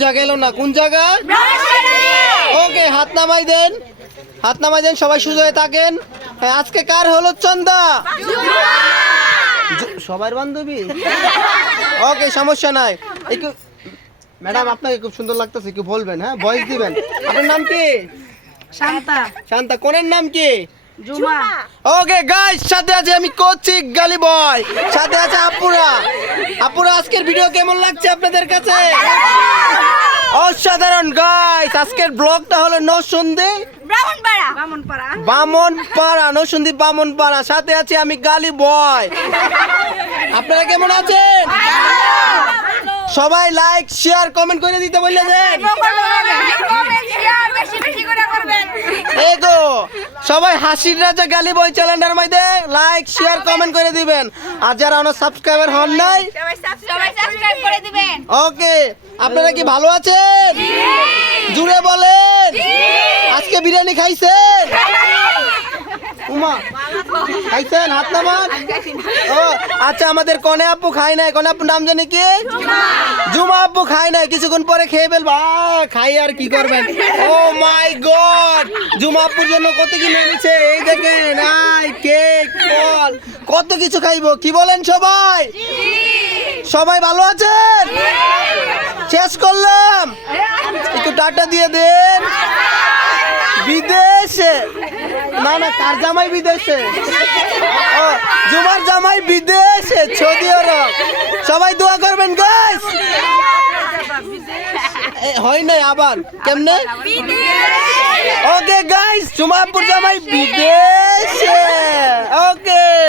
বোঝা গেল না কোন জায়গা। ওকে, হাত নামাই দেন, হাত নামাই দেন, সবাই সোজা হয়ে থাকেন। হ্যাঁ, আজকে কার হলো চন্দা? সবার বান্ধবী। ওকে, সমস্যা নাই। একটু ম্যাডাম, আপনাকে খুব সুন্দর লাগতেছে, একটু বলবেন, হ্যাঁ ভয়েস দিবেন। আপনার নাম কি? শান্তা। শান্তা। কোনের নাম কি? জুমা। ওকে গাইস, সাথে আছে আমি কোচিক গালি বয়, সাথে আছে আপুরা। আপুরা, আজকের ভিডিও কেমন লাগছে আপনাদের কাছে? অসাধারণ গাইস। আজকের ব্লগটা হলো নরসিংদী বামনপাড়া, নরসিংদী বামনপাড়া। সাথে আছে আমি গালি বয়। আপনারা কেমন আছেন? সবাই লাইক শেয়ার কমেন্ট করে দিতে বললে দেন। এই তো সবাই হাসির রাজা গালি বয় চ্যানেলের মধ্যে লাইক শেয়ার কমেন্ট করে দিবেন। আর যারা আমার সাবস্ক্রাইবার হন নাই, ওকে, আপনারা কি ভালো আছেন? জুড়ে বলেন। আজকে বিরিয়ানি খাইছেন? উমা খাইছেন? হাত নামান। ও আচ্ছা, আমাদের কনে আপু খাই নাই। কনে আপুর নাম জানি কি? জুমা আপু খাই নাই, কিছুক্ষণ পরে খেয়ে ফেলবা। খাই আর কি করবেন। ও মাই গড, জুমা আপুর জন্য কত কি এনেছে, এই দেখেন, কেক, ফল, কত কিছু খাইবো। কি বলেন সবাই? সবাই ভালো আছেন? শেষ করলাম, একটু টাটা দিয়ে দেন। বিদেশে না, না, কার জামাই বিদেশে? ও, জুমার জামাই বিদেশে, সৌদি আরব। সবাই দোয়া করবেন গাইস। হয় নাই আবার কেমনে? ওকে গাইস, জুমাপুর জামাই বিদেশে। ওকে।